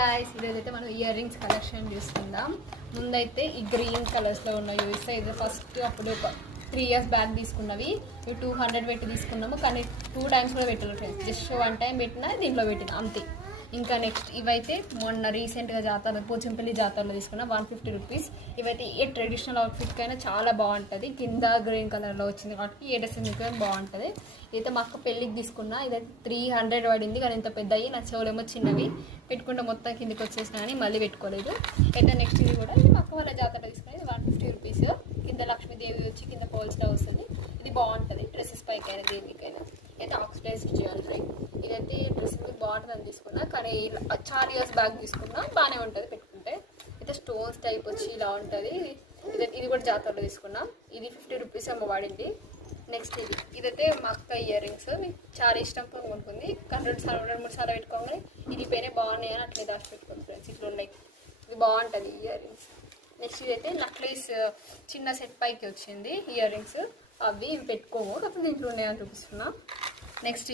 Guys ఈరోజైతే మనం ear rings collection చూసుకుందాం. ముందైతే ఈ గ్రీన్ కలర్స్లో ఉన్నాయి చూస్తే ఇది ఫస్ట్ అప్పుడు ఒక 3 years బ్యాక్ తీసుకున్నవి. ఇవి 200 పెట్టి తీసుకున్నాము, కానీ 2 times కూడా పెట్టాలి ఫ్రెండ్స్. జస్ట్ 1 time పెట్టినా దీంట్లో పెట్టిన అంతే. ఇంకా నెక్స్ట్ ఇవైతే మొన్న రీసెంట్గా జాతర పోచంపల్లి జాతరలో తీసుకున్న 150 రూపీస్. ఇవైతే ఏ ట్రెడిషనల్ అవుట్ఫిట్కి అయినా చాలా బాగుంటుంది. కింద గ్రీన్ కలర్లో వచ్చింది కాబట్టి ఏ డ్రెస్ మీకు బాగుంటుంది. ఇదైతే మా అక్క పెళ్ళికి తీసుకున్నా. ఇదైతే 300 పడింది, కానీ ఇంత పెద్దవి నా చెవులేమో చిన్నవి పెట్టుకుంటే మొత్తం కిందకి వచ్చేసినా కానీ మళ్ళీ పెట్టుకోలేదు. అయితే నెక్స్ట్ ఇది కూడా ఇది మా అక్క వాళ్ళ జాతర తీసుకుని 150 రూపీస్. కింద లక్ష్మీదేవి వచ్చి కింద పోల్స్లో వస్తుంది. ఇది బాగుంటుంది డ్రెస్సెస్ పైకైనా దేనికైనా. అయితే ఆక్సిడైజ్ జ్యువెలరీ ఇదైతే డ్రెస్ మీకు బాగుంటుందని తీసుకున్నా, కానీ చాలా ఇయర్స్ బ్యాక్ తీసుకున్నా బాగానే ఉంటుంది పెట్టుకుంటే. అయితే స్టోన్స్ టైప్ వచ్చి ఇలా ఉంటుంది. ఇది కూడా జాతరలో తీసుకున్నా. ఇది 50 రూపీస్ ఏమో పడింది. నెక్స్ట్ ఇదైతే మా అక్క ఇయర్ రింగ్స్ మీకు చాలా ఇష్టంతో కొనుక్కుంది, కానీ 2 3 సార్లు పెట్టుకోగానే ఇది పైన బాగున్నాయి అని అట్లే దాచి పెట్టుకుంది ఫ్రెండ్స్. ఇట్లా ఉన్నాయి, ఇది బాగుంటుంది ఇయర్ రింగ్స్. నెక్స్ట్ ఇదైతే నక్లీస్ చిన్న సెట్ పైకి వచ్చింది ఇయర్ రింగ్స్. అవి పెట్టుకోము, కాకపోతే దీంట్లో ఉన్నాయని చూపిస్తున్నా. నెక్స్ట్